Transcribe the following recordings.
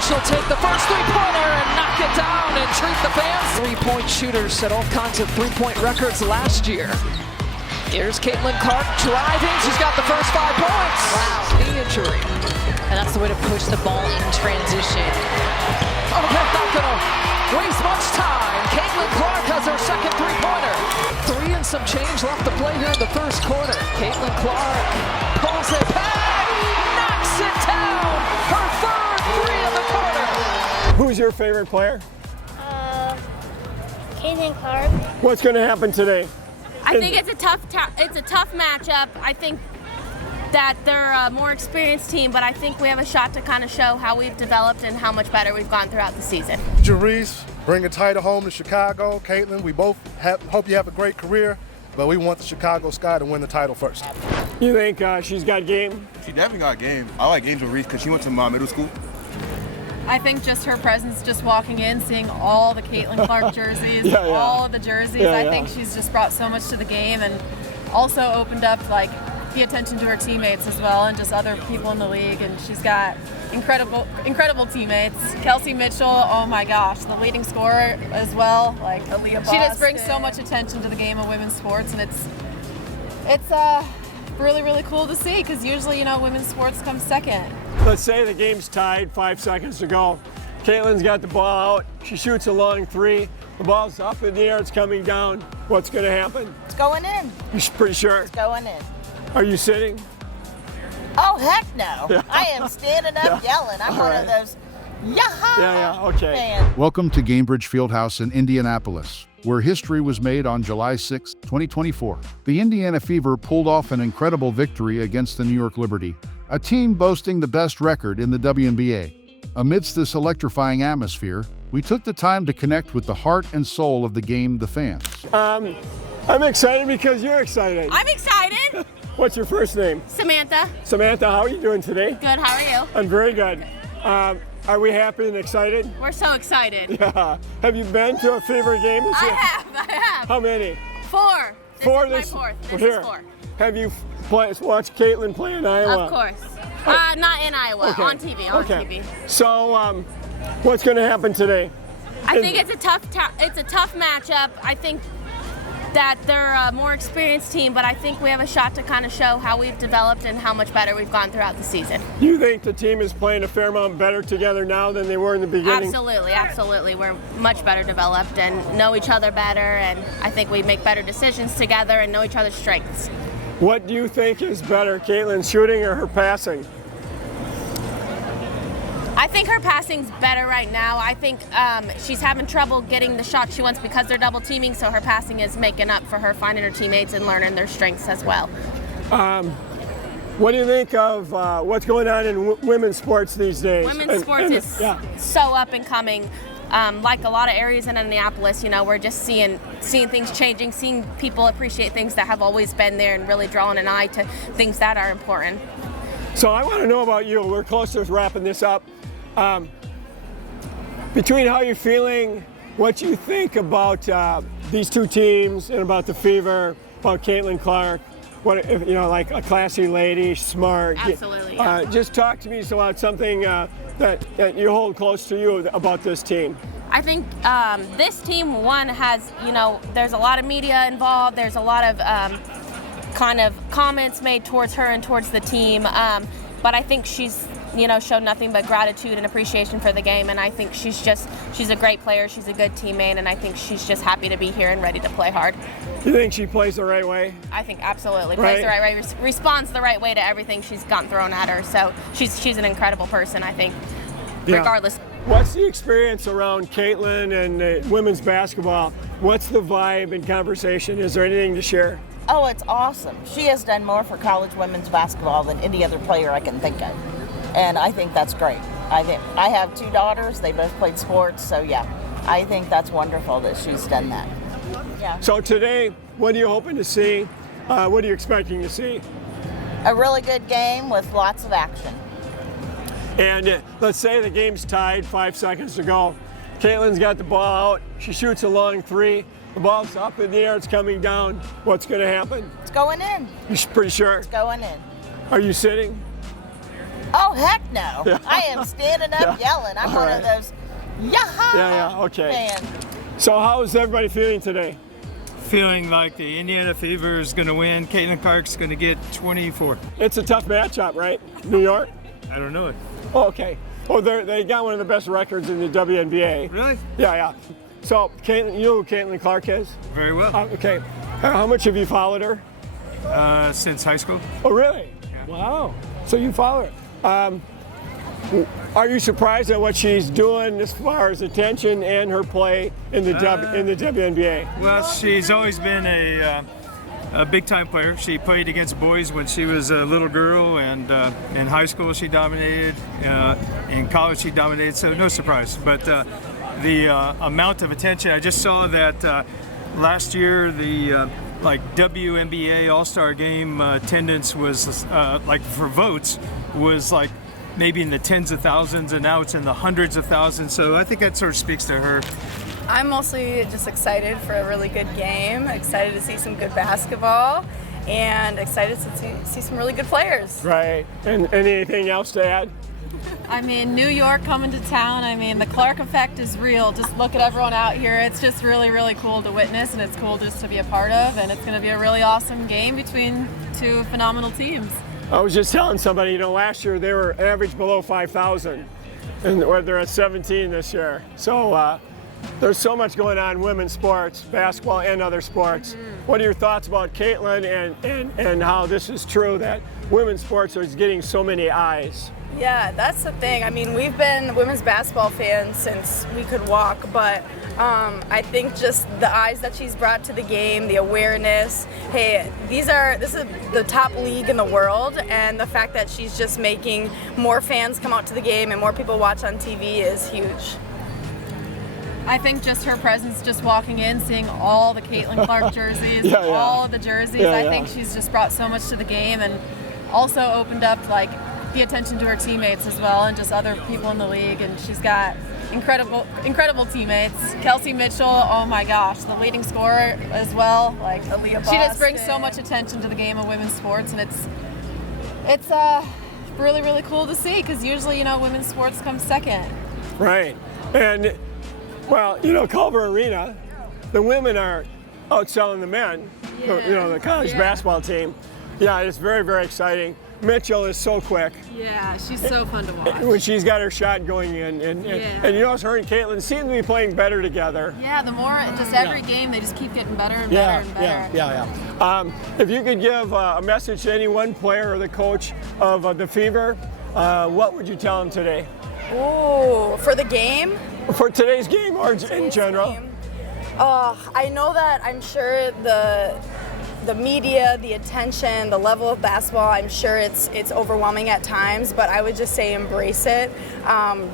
and she'll take the first three-pointer and knock it down and treat the fans. Three-point shooters set all kinds of three-point records last year. Here's Caitlin Clark driving. She's got the first 5 points. Wow. Knee injury. And that's the way to push the ball in transition. Oh, that's not going to waste much time. Caitlin Clark has her second three-pointer. 3 and some change left to play here in the first quarter. Caitlin Clark pulls it back, knocks it down. Her third 3 of the quarter. Who's your favorite player? Caitlin Clark. What's going to happen today? I think it's a tough matchup. I think that they're a more experienced team, but I think we have a shot to kind of show how we've developed and how much better we've gone throughout the season. Reese, bring a title home to Chicago. Caitlin, we both hope you have a great career, but we want the Chicago Sky to win the title first. You think she's got game? She definitely got game. I like Angel Reese because she went to my middle school. I think just her presence, just walking in, seeing all the Caitlin Clark jerseys, all of the jerseys, I think she's just brought so much to the game and also opened up the attention to her teammates as well and just other people in the league. And she's got incredible teammates. Kelsey Mitchell, oh my gosh, the leading scorer as well. She just brings so much attention to the game of women's sports, and it's really, really cool to see because usually, women's sports come second. Let's say the game's tied, 5 seconds to go. Caitlin's got the ball out. She shoots a long 3. The ball's up in the air. It's coming down. What's going to happen? It's going in. You're pretty sure? It's going in. Are you sitting? Oh, heck no. Yeah. I am standing up yelling. I'm one of those okay. fans. Welcome to Gainbridge Fieldhouse in Indianapolis, where history was made on July 6, 2024. The Indiana Fever pulled off an incredible victory against the New York Liberty, a team boasting the best record in the WNBA. Amidst this electrifying atmosphere, we took the time to connect with the heart and soul of the game, the fans. I'm excited because you're excited. I'm excited. What's your first name? Samantha. Samantha, how are you doing today? Good, how are you? I'm very good. Are we happy and excited? We're so excited. Yeah. Have you been to a Fever game this year? I have. How many? 4. This is my 4th. This is 4. Have you watched Caitlin play in Iowa? Of course. Not in Iowa, on TV, TV. So, what's going to happen today? I think it's a tough matchup. I think that they're a more experienced team, but I think we have a shot to kind of show how we've developed and how much better we've gone throughout the season. You think the team is playing a fair amount better together now than they were in the beginning? Absolutely. We're much better developed and know each other better, and I think we make better decisions together and know each other's strengths. What do you think is better, Caitlin's shooting or her passing? I think her passing's better right now. I think she's having trouble getting the shot she wants because they're double teaming, so her passing is making up for her finding her teammates and learning their strengths as well. What do you think of what's going on in women's sports these days? Women's sports is so up and coming. Like a lot of areas in Indianapolis, we're just seeing things changing, seeing people appreciate things that have always been there and really drawing an eye to things that are important. So I want to know about you. We're close to wrapping this up. Between how you're feeling, what you think about these two teams and about the Fever, about Caitlin Clark, like a classy lady, smart. Absolutely. Just talk to me about something that you hold close to you about this team. I think this team, has, there's a lot of media involved. There's a lot of kind of comments made towards her and towards the team. But I think she's, showed nothing but gratitude and appreciation for the game. And I think she's a great player. She's a good teammate. And I think she's just happy to be here and ready to play hard. You think she plays the right way? I think absolutely. Plays the right way, responds the right way to everything she's gotten thrown at her. So she's an incredible person, I think, regardless. What's the experience around Caitlin and women's basketball? What's the vibe and conversation? Is there anything to share? Oh, it's awesome. She has done more for college women's basketball than any other player I can think of. And I think that's great. I have 2 daughters. They both played sports. So, I think that's wonderful that she's done that. Yeah. So today, what are you hoping to see? What are you expecting to see? A really good game with lots of action. And let's say the game's tied, 5 seconds to go. Caitlin's got the ball out. She shoots a long 3. The ball's up in the air. It's coming down. What's going to happen? It's going in. You're pretty sure? It's going in. Are you sitting? Oh, Oh, heck no. I am standing up yelling. I'm one of those yaha okay. fans. So how is everybody feeling today? Feeling like the Indiana Fever is going to win. Caitlin Clark's going to get 24. It's a tough matchup, right? New York? I don't know it. Oh, okay. Oh, they got one of the best records in the WNBA. Really? Yeah. So, Caitlin, you know who Caitlin Clark is? Very well. Okay. How much have you followed her? Since high school. Oh, really? Yeah. Wow. So you follow her. Are you surprised at what she's doing as far as attention and her play in the WNBA? Well, she's always been a big-time player. She played against boys when she was a little girl, and in high school she dominated. In college she dominated, so no surprise. But the amount of attention, I just saw that last year the WNBA All-Star Game attendance was like for votes was like maybe in the tens of thousands, and now it's in the hundreds of thousands. So I think that sort of speaks to her. I'm mostly just excited for a really good game, excited to see some good basketball, and excited to see some really good players. Right. And anything else to add? I mean, New York coming to town. I mean, the Clark effect is real. Just look at everyone out here. It's just really, really cool to witness, and it's cool just to be a part of. And it's going to be a really awesome game between two phenomenal teams. I was just telling somebody, last year they were average below 5,000, and they're at 17 this year. So there's so much going on in women's sports, basketball and other sports. What are your thoughts about Caitlin and how this is true that women's sports is getting so many eyes? Yeah, that's the thing. I mean, we've been women's basketball fans since we could walk, but I think just the eyes that she's brought to the game, the awareness. Hey, this is the top league in the world, and the fact that she's just making more fans come out to the game and more people watch on TV is huge. I think just her presence, just walking in, seeing all the Caitlin Clark jerseys, all of the jerseys, I think she's just brought so much to the game, and also opened up the attention to her teammates as well, and just other people in the league. And she's got incredible teammates. Kelsey Mitchell, oh my gosh, the leading scorer as well. She just brings so much attention to the game of women's sports, and it's really, really cool to see, because usually, women's sports come second. Right. And well, Culver Arena, the women are outselling the men. The college basketball team. Yeah, it's very, very exciting. Mitchell is so quick. Yeah, she's so fun to watch. When she's got her shot going in. And her and Caitlin seem to be playing better together. Yeah, the more, just every game, they just keep getting better and better and better. Yeah. If you could give a message to any one player or the coach of the Fever, what would you tell them today? Ooh, for the game? For today's game or in general? I know that I'm sure the media, the attention, the level of basketball, I'm sure it's overwhelming at times, but I would just say embrace it.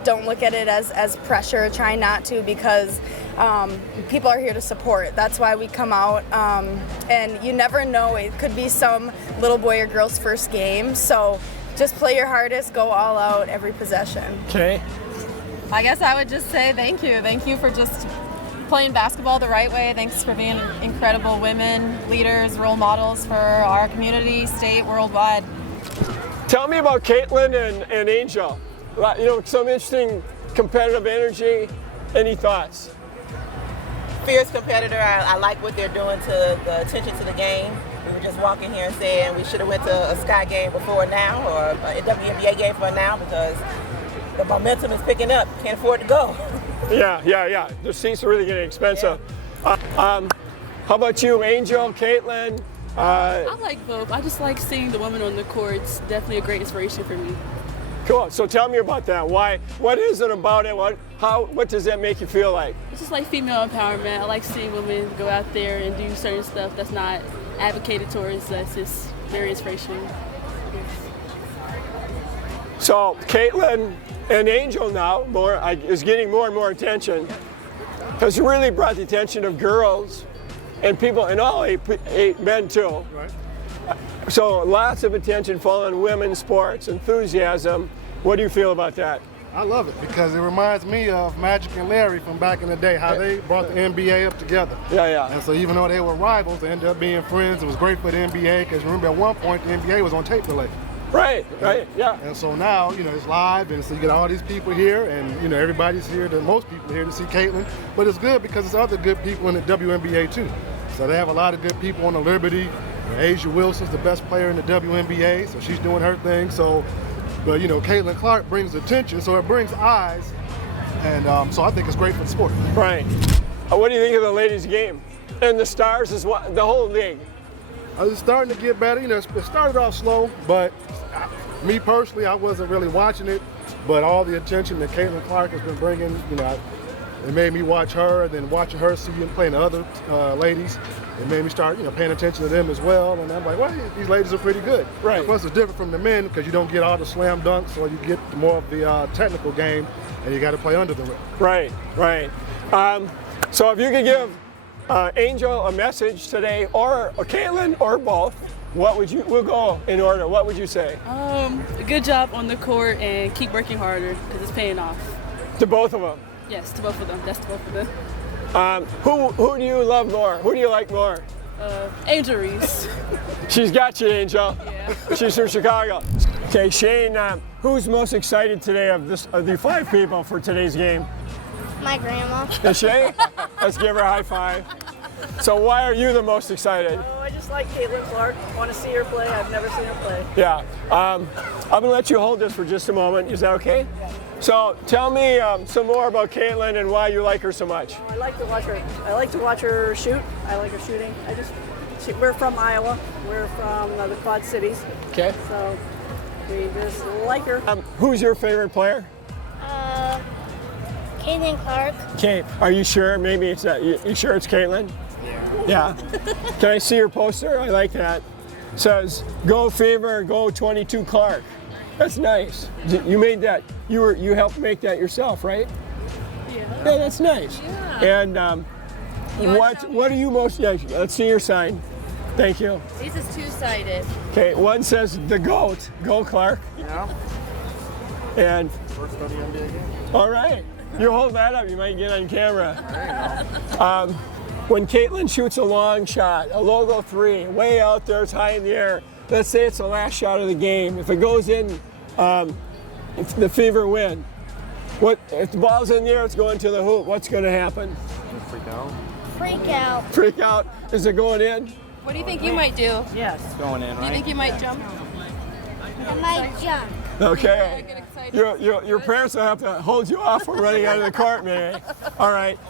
Don't look at it as pressure. Try not to, because people are here to support. That's why we come out, and you never know, it could be some little boy or girl's first game, so just play your hardest, go all out every possession. Okay. I guess I would just say thank you. Thank you for just playing basketball the right way. Thanks for being incredible women, leaders, role models for our community, state, worldwide. Tell me about Caitlin and Angel. Some interesting competitive energy. Any thoughts? Fierce competitor. I like what they're doing to the attention to the game. We were just walking here and saying we should have went to a Sky game before now, or a WNBA game for now, because the momentum is picking up. Can't afford to go. Yeah. The seats are really getting expensive. How about you, Angel, Caitlin? I like both. I just like seeing the women on the court. It's definitely a great inspiration for me. Cool. So tell me about that. Why? What is it about it? What does that make you feel like? It's just like female empowerment. I like seeing women go out there and do certain stuff that's not advocated towards. That's just very inspirational. So Caitlin and Angel now is getting more and more attention, because you really brought the attention of girls and people, and all eight men too. Right. So lots of attention following women's sports, enthusiasm. What do you feel about that? I love it, because it reminds me of Magic and Larry from back in the day, how they brought the NBA up together. Yeah. And so even though they were rivals, they ended up being friends. It was great for the NBA, because remember at one point the NBA was on tape delay. Right, yeah. And so now, it's live, and so you get all these people here, and, everybody's here, most people here to see Caitlin. But it's good because there's other good people in the WNBA too. So they have a lot of good people on the Liberty. Asia Wilson's the best player in the WNBA, so she's doing her thing. So, but Caitlin Clark brings attention, so it brings eyes, and so I think it's great for the sport. Right. What do you think of the ladies' game? And the Stars as well, the whole league? It's starting to get better. It started off slow, but me personally, I wasn't really watching it. But all the attention that Caitlin Clark has been bringing, it made me watch her, and then watching her see and playing the other ladies, it made me start, paying attention to them as well. And I'm like, well, these ladies are pretty good. Right. Plus, it's different from the men because you don't get all the slam dunks, or you get more of the technical game, and you got to play under the rim. Right. So if you could give Angel a message today, or Caitlin, or both, we'll go in order. What would you say? Good job on the court and keep working harder because it's paying off. To both of them? Yes, to both of them. That's to both of them. Who do you love more? Who do you like more? Angel Reese. She's got you, Angel. Yeah. She's from Chicago. Okay, Shane, who's most excited today of the 5 people for today's game? My grandma. Is Shane? Let's give her a high five. So why are you the most excited? Oh, I just like Caitlin Clark. Want to see her play. I've never seen her play. Yeah. I'm going to let you hold this for just a moment. Is that okay? Yeah. So tell me some more about Caitlin and why you like her so much. I like to watch her. I like to watch her shoot. I like her shooting. We're from Iowa. We're from the Quad Cities. Okay. So we just like her. Who's your favorite player? Caitlin Clark. Kate. Are you sure? Maybe it's you sure it's Caitlin? Yeah. Can I see your poster? I like that. It says "Go Fever, Go 22 Clark." That's nice. You made that. You helped make that yourself, right? Yeah. Yeah, that's nice. Yeah. And what are you most? Yeah, let's see your sign. Thank you. This is two-sided. Okay, one says the GOAT, Go Clark. Yeah. And First WNBA game. all right, you hold that up. You might get on camera. When Caitlin shoots a long shot, a logo 3, way out there, it's high in the air. Let's say it's the last shot of the game. If it goes in, if the Fever win. If the ball's in the air, it's going to the hoop. What's going to happen? Freak out. Freak out. Freak out. Is it going in? What do you think you might do? Yes. It's going in, right? Do you think you might jump? I might jump. Okay. Your parents will have to hold you off from running out of the court, maybe. All right.